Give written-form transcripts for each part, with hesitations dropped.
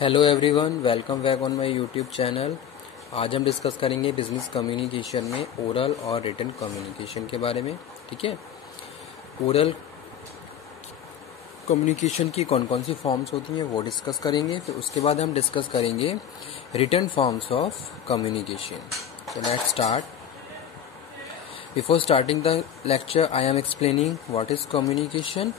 Hello everyone, welcome back on my YouTube channel. आज हम discuss करेंगे बिजनेस कम्युनिकेशन में ओरल और रिटन कम्युनिकेशन के बारे में। ठीक है, ओरल कम्युनिकेशन की कौन कौन सी फॉर्म्स होती हैं वो डिस्कस करेंगे। फिर उसके बाद हम डिस्कस करेंगे written forms of communication. So let's start. Before starting the lecture I am explaining what is communication.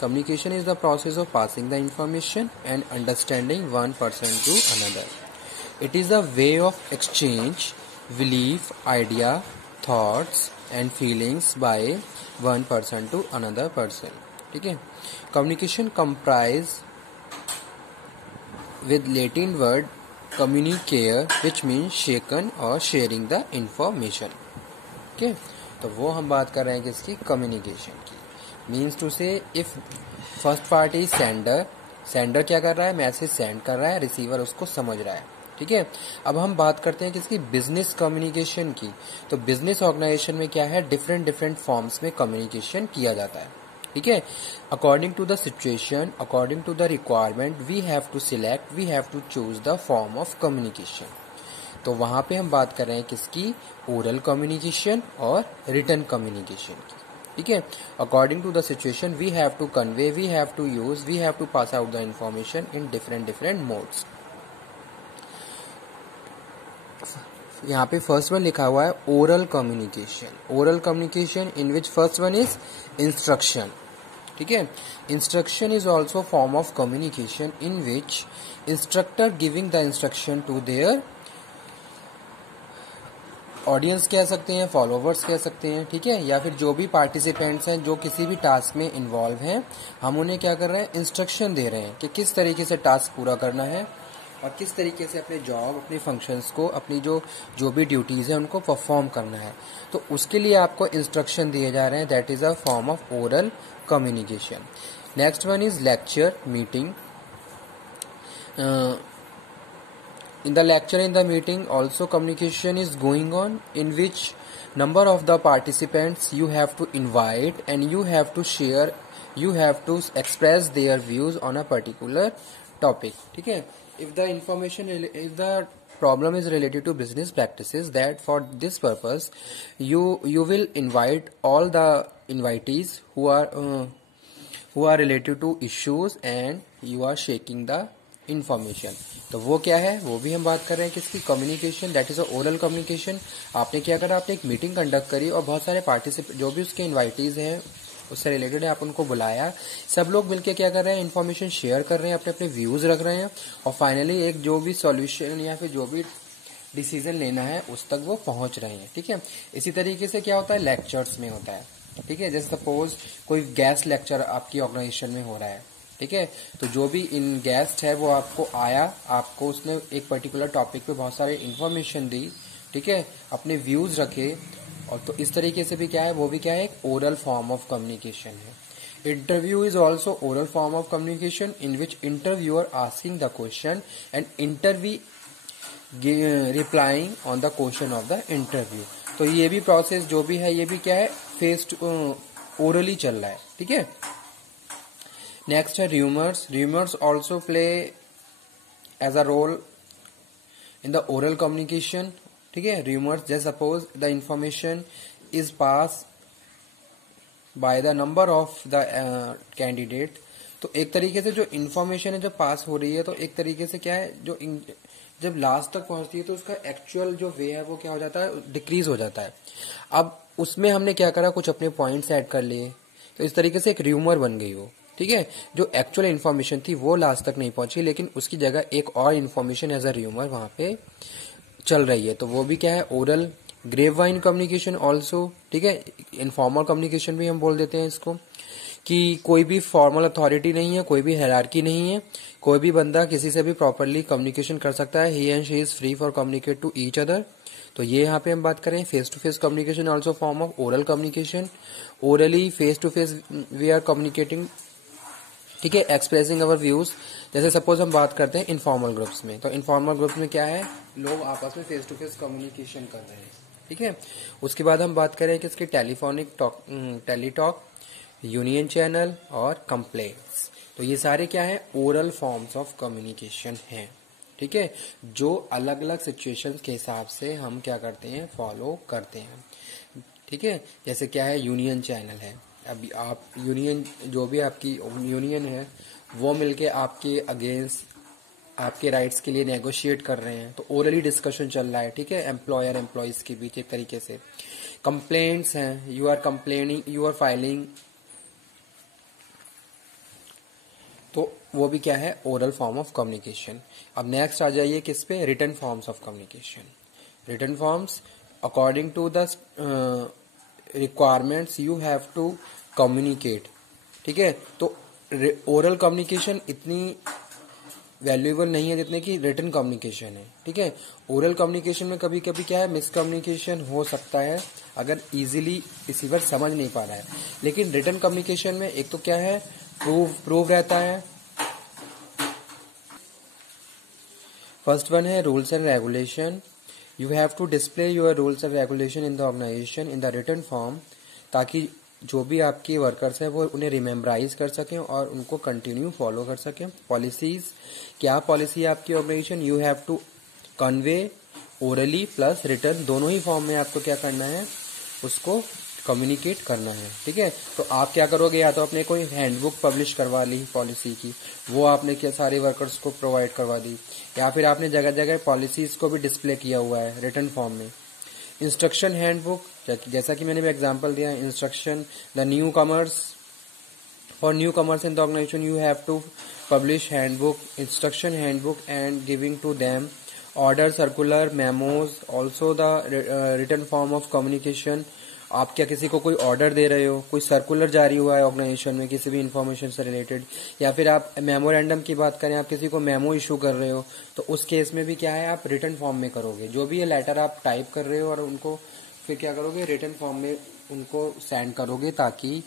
Communication is the process of passing the information and understanding one person to another. It is a way of exchange belief, idea, thoughts and feelings by one person to another person. ठीक है, communication comprise with Latin word communicare which means shaken or sharing the information. Okay, तो वो हम बात कर रहे हैं किसकी, कम्युनिकेशन की। मीन्स टू से इफ फर्स्ट पार्टी सेंडर क्या कर रहा है, मैसेज सेंड कर रहा है, रिसीवर उसको समझ रहा है। ठीक है, अब हम बात करते हैं किसकी, बिजनेस कम्युनिकेशन की। तो बिजनेस ऑर्गेनाइजेशन में क्या है, डिफरेंट फॉर्म्स में कम्युनिकेशन किया जाता है। ठीक है, according to the situation, according to the requirement we have to choose the form of communication. तो वहां पे हम बात कर रहे हैं किसकी, ओरल कम्युनिकेशन और रिटन कम्युनिकेशन की। ठीक है, according to the situation we have to convey, we have to use, we have to pass out the information in different modes. यहाँ पे फर्स्ट वन लिखा हुआ है oral communication. Oral communication in which first one is instruction. ठीक है, instruction is also form of communication in which instructor giving the instruction to their audience कह सकते हैं, फॉलोवर्स कह सकते हैं। ठीक है, या फिर जो भी पार्टिसिपेंट्स हैं जो किसी भी टास्क में इन्वॉल्व हैं, हम उन्हें क्या कर रहे हैं, इंस्ट्रक्शन दे रहे हैं कि किस तरीके से टास्क पूरा करना है और किस तरीके से अपने जॉब, अपने फंक्शंस को, अपनी जो भी ड्यूटीज है उनको परफॉर्म करना है। तो उसके लिए आपको इंस्ट्रक्शन दिए जा रहे हैं, that is a form of oral communication. Next one is lecture meeting. In the lecture, in the meeting, also communication is going on, in which number of the participants you have to invite and you have to share, you have to express their views on a particular topic. ठीक है, if the problem is related to business practices, that for this purpose you will invite all the invitees who are related to issues and you are sharing the information. तो वो क्या है, वो भी हम बात कर रहे हैं किसकी, communication, that is a oral communication. आपने क्या करा, आपने एक मीटिंग कंडक्ट करी और बहुत सारे पार्टिसिपेंट जो भी उसके इन्वाइटीज हैं उससे रिलेटेड है, आप उनको बुलाया, सब लोग मिलकर क्या कर रहे हैं, इन्फॉर्मेशन शेयर कर रहे हैं, अपने अपने व्यूज रख रहे हैं और फाइनली एक जो भी सॉल्यूशन या फिर जो भी डिसीजन लेना है उस तक वो पहुंच रहे हैं। ठीक है, इसी तरीके से क्या होता है, लेक्चर्स में होता है। ठीक है, जैसे सपोज कोई गेस्ट लेक्चर आपकी ऑर्गेनाइजेशन में हो रहा है। ठीक है, तो जो भी इन गेस्ट है वो आपको आया, आपको उसने एक पर्टिकुलर टॉपिक पे बहुत सारे इन्फॉर्मेशन दी। ठीक है, अपने व्यूज रखे और तो इस तरीके से भी क्या है, वो भी क्या है, एक ओरल फॉर्म ऑफ कम्युनिकेशन है। Interview is also oral form of communication in which interviewer asking the question and interview replying on the question of the interview. तो ये भी प्रोसेस जो भी है, ये भी क्या है, फेस ओरली चल रहा है। ठीक है, नेक्स्ट है rumours. Rumours also play as a role in the oral communication. ठीक है, रूमर्स जैसे suppose the information is pass by the number of the candidate. तो एक तरीके से जो इंफॉर्मेशन है जो पास हो रही है, तो एक तरीके से क्या है, जो जब लास्ट तक पहुंचती है तो उसका एक्चुअल जो वे है वो क्या हो जाता है, डिक्रीज हो जाता है। अब उसमें हमने क्या करा, कुछ अपने पॉइंट्स ऐड कर लिए, तो इस तरीके से एक रूमर बन गई वो। ठीक है, जो एक्चुअल इन्फॉर्मेशन थी वो लास्ट तक नहीं पहुंची, लेकिन उसकी जगह एक और इन्फॉर्मेशन एज अ रूमर वहां पे चल रही है, तो वो भी क्या है, oral. Grapevine communication also. ठीक है, इनफॉर्मल कम्युनिकेशन भी हम बोल देते हैं इसको, कि कोई भी फॉर्मल अथॉरिटी नहीं है, कोई भी हायरार्की नहीं है, कोई भी बंदा किसी से भी प्रॉपरली कम्युनिकेशन कर सकता है। He and she is free for communicate to each other. तो ये यहाँ पे हम बात करें face to face communication also form of oral communication. Orally face to face we are communicating. ठीक है, एक्सप्रेसिंग अवर व्यूज। जैसे सपोज हम बात करते हैं इनफॉर्मल ग्रुप्स में, तो इनफॉर्मल ग्रुप्स में क्या है, लोग आपस में फेस टू फेस कम्युनिकेशन कर रहे हैं। ठीक है, उसके बाद हम बात करें कि इसके telephonic talk, Teletalk, union channel और कंप्लेंट्स। तो ये सारे क्या है, ओरल फॉर्म्स ऑफ कम्युनिकेशन हैं, ठीक है, जो अलग अलग सिचुएशंस के हिसाब से हम क्या करते हैं, फॉलो करते हैं, ठीक है। जैसे क्या है, यूनियन चैनल है, अभी आप यूनियन, जो भी आपकी यूनियन है वो मिलके आपके अगेंस्ट आपके राइट्स के लिए नेगोशिएट कर रहे हैं, तो ओरली डिस्कशन चल रहा है, ठीक है, एम्प्लॉयर एम्प्लॉयज के बीच एक तरीके से। कंप्लेंट्स हैं, you are complaining, you are filing, तो वो भी क्या है, ओरल फॉर्म ऑफ कम्युनिकेशन। अब नेक्स्ट आ जाइए किस पे, written forms of communication. Written forms, according to the requirements you have to communicate, ठीक है। तो ओरल कम्युनिकेशन इतनी वैल्यूएबल नहीं है जितने की रिटन कम्युनिकेशन है, ठीक है। ओरल कम्युनिकेशन में कभी कभी क्या है, मिसकम्युनिकेशन हो सकता है अगर इजीली रिसीवर समझ नहीं पा रहा है, लेकिन रिटन कम्युनिकेशन में एक तो क्या है, प्रूव रहता है। फर्स्ट वन है rules and regulation, you have to display your rules and regulation in the organisation in the written form, ताकि जो भी आपके वर्कर्स हैं वो उन्हें रिमेम्बराइज कर सकें और उनको कंटिन्यू फॉलो कर सकें। पॉलिसीज, क्या पॉलिसी है आपकी organisation, you have to convey orally plus written, दोनों ही फॉर्म में आपको क्या करना है, उसको कम्युनिकेट करना है, ठीक है। तो आप क्या करोगे, या तो आपने कोई हैंडबुक पब्लिश करवा ली पॉलिसी की, वो आपने क्या सारे वर्कर्स को प्रोवाइड करवा दी, या फिर आपने जगह जगह पॉलिसीज को भी डिस्प्ले किया हुआ है रिटन फॉर्म में। इंस्ट्रक्शन हैंडबुक, जैसा कि मैंने भी एग्जांपल दिया, instruction the newcomers, for newcomers in the organisation you have to publish handbook, instruction handbook and giving to them order, circular, memos, also the written form of communication. आप क्या किसी को कोई order दे रहे हो, कोई circular जारी हुआ है ऑर्गेनाइजेशन में किसी भी इंफॉर्मेशन से रिलेटेड, या फिर आप मेमोरेंडम की बात करें, आप किसी को मेमो इशू कर रहे हो, तो उस केस में भी क्या है, आप रिटन फॉर्म में करोगे। जो भी ये लेटर आप टाइप कर रहे हो और उनको फिर क्या करोगे, रिटन फॉर्म में उनको सेंड करोगे, ताकि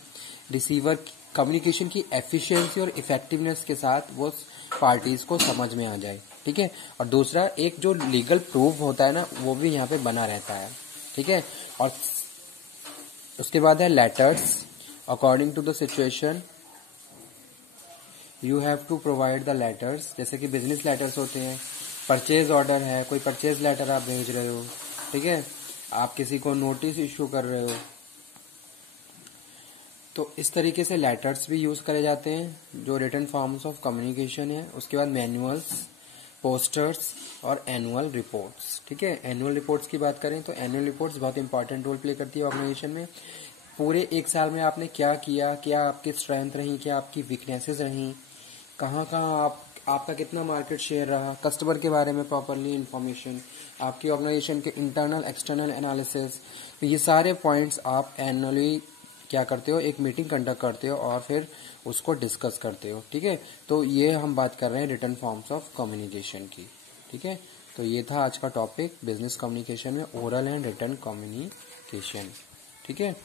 रिसीवर कम्युनिकेशन की एफिशिएंसी और इफेक्टिवनेस के साथ वो पार्टीज को समझ में आ जाए, ठीक है। और दूसरा, एक जो लीगल प्रूफ होता है ना, वो भी यहाँ पे बना रहता है, ठीक है। और उसके बाद है letters, according to the situation you have to provide the letters, जैसे कि बिजनेस लेटर्स होते हैं, परचेज ऑर्डर है, कोई परचेज लेटर आप भेज रहे हो, ठीक है, आप किसी को नोटिस इशू कर रहे हो, तो इस तरीके से लेटर्स भी यूज करे जाते हैं जो रिटन फॉर्म्स ऑफ कम्युनिकेशन है। उसके बाद मैनुअल्स, पोस्टर्स और एनुअल रिपोर्ट्स, ठीक है। एनुअल रिपोर्ट्स की बात करें तो एनुअल रिपोर्ट्स बहुत इंपॉर्टेंट रोल प्ले करती है ऑर्गेनाइजेशन में। पूरे एक साल में आपने क्या किया, क्या आपकी स्ट्रेंथ रही, क्या आपकी वीकनेसेस रही, कहाँ कहाँ आपका कितना मार्केट शेयर रहा, कस्टमर के बारे में प्रॉपरली इंफॉर्मेशन, आपकी ऑर्गेनाइजेशन के इंटरनल एक्सटर्नल एनालिसिस, तो ये सारे पॉइंट्स आप एनुअली क्या करते हो, एक मीटिंग कंडक्ट करते हो और फिर उसको डिस्कस करते हो, ठीक है। तो ये हम बात कर रहे हैं रिटन फॉर्म्स ऑफ कम्युनिकेशन की, ठीक है। तो ये था आज का टॉपिक, बिजनेस कम्युनिकेशन में ओरल एंड रिटन कम्युनिकेशन, ठीक है।